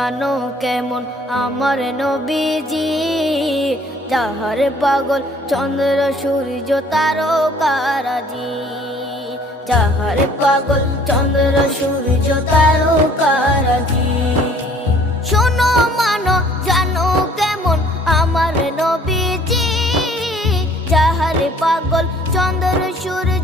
জানো কেমন আমার নবীজি, যাহার পাগল চন্দ্র সূর্য তারকারাজি, যাহার পাগল চন্দ্র সূর্য তারকারাজি। শোনো মানো জানো কেমন আমার নবীজি, যাহার পাগল চন্দ্র সূর্য